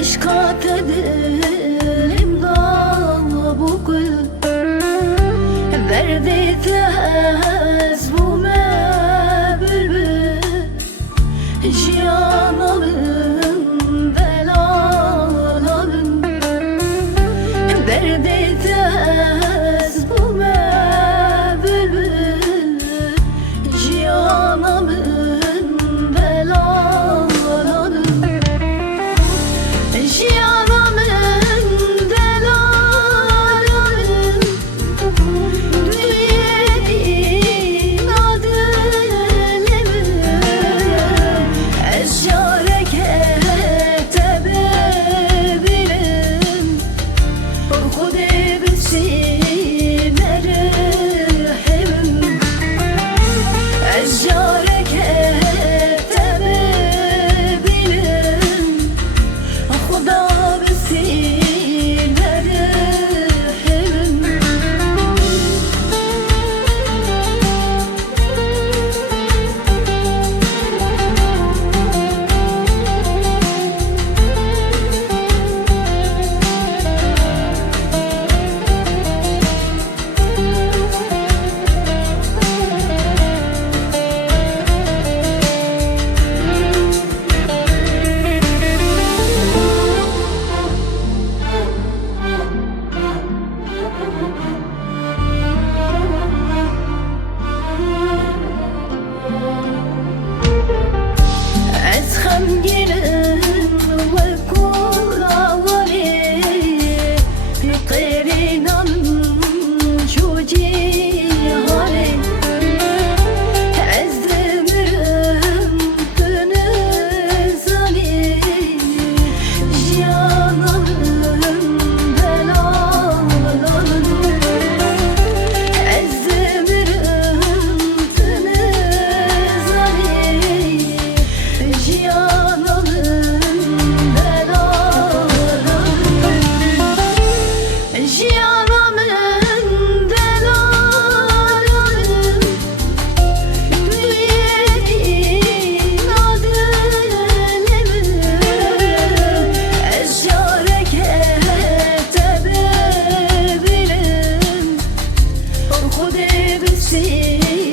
عشقات دلم ضل بكل دردي تهز بما بلبل جيانالım belalım derde tez buma bülbül cihanımın belalım cihanımın belalım dünyenin adını eşyarek tebebilim Kudi bilsin erhim eşyarek tebebilim Kuda bilsin erhim أسخن جنن وكل أولي يطيرين شوجي هالي أزدمرم تنزلي جيانم بلالم أزدمرم تنزلي Kudi bilsin